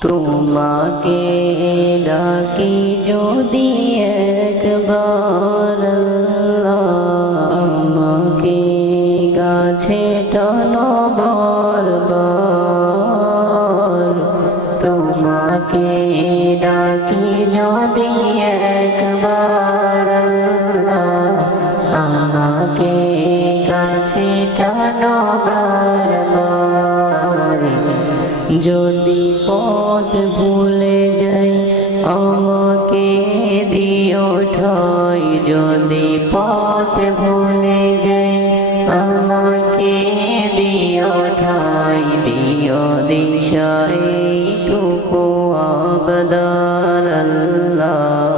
তোমাকে ডাকি যদি একবার আমাকে কাছে টানো বারবার। তোমাকে ডাকি যদি একবার আমাকে কাছে টানো বারবার। যদি পথ ভুলে যাই আমাকে দিও ঠাই। যদি পথ ভুলে যাই আমাকে দিও ঠাই। দিও দিশা এইটুকু আবদার আল্লাহ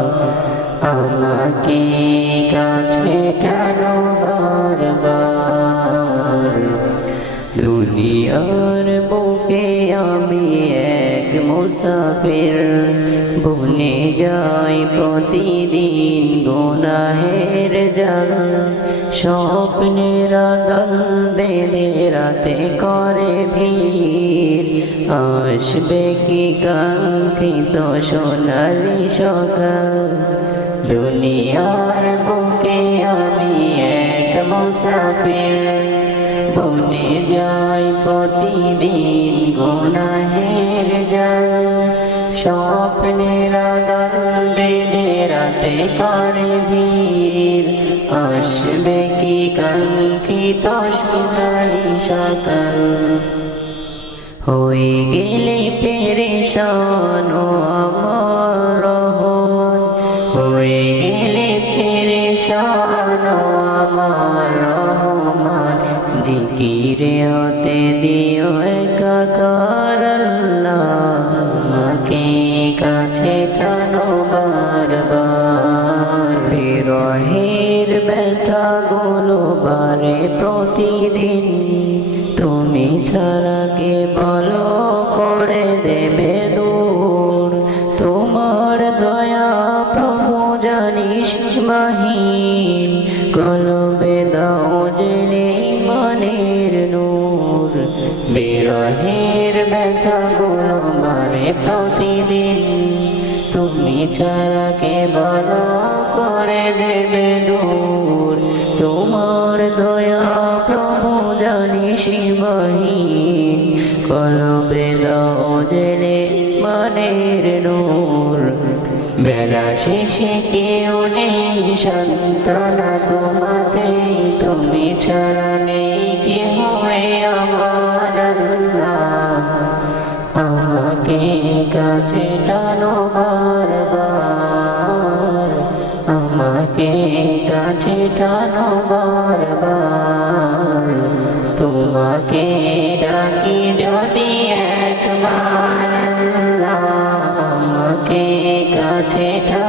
আমাকে কাছে টানো বারবার। দুনিয়ার বুকে আমি এক মুসাফির, বনে যাই প্রতিদিন গুনাহের জাল। স্বপ্নের দল বেঁধে রাতে করে ভিড়, আসবে কি কাঙ্ক্ষিত সোনালি সকাল। দুনিয়ার বুকে আমি এক মুসাফির, বনে যাই প্রতিদিন গুনাহের জাল। স্বপ্নের দল বেঁধে রাতে করে ভিড়, আসবে কি কাঙ্ক্ষিত সোনালি সকাল। হয়ে গেলে পেরেশান ও আমার রহমান, হয়ে গেলে পেরেশান ও আমার রহমান। জিকিরে হতে দিও একাকার আল্লাহ আমাকে কাছে টানো বারবার। বিরহের ব্যথা গুলো বারে প্রতিদিন, তুমি ছাড়া কে বলো করে দেবে দূর। তোমার দয়া প্রভু জানিস মাহিন, কলবে দাও জেনে ইমানের নূর। বিরহের ব্যথা গুলো বারে প্রতিদিন, তুমি ছাড়া কে বলো করে দেবে দূর। তোমার দয়া প্রভু জানিস মহিন, কলবে দাও জেনে ইমানের নূর। বেলা শেষে কেউ নেই সান্ত্বনা তোমাকে, তুমি ছাড়া নেই কেহ আমার আল্লাহ আমাকে কাছে টানো বারবার। আমাকে কাছে টানো বারবার। তোমাকে ডাকি যদি একবার আমাকে কাছে টানো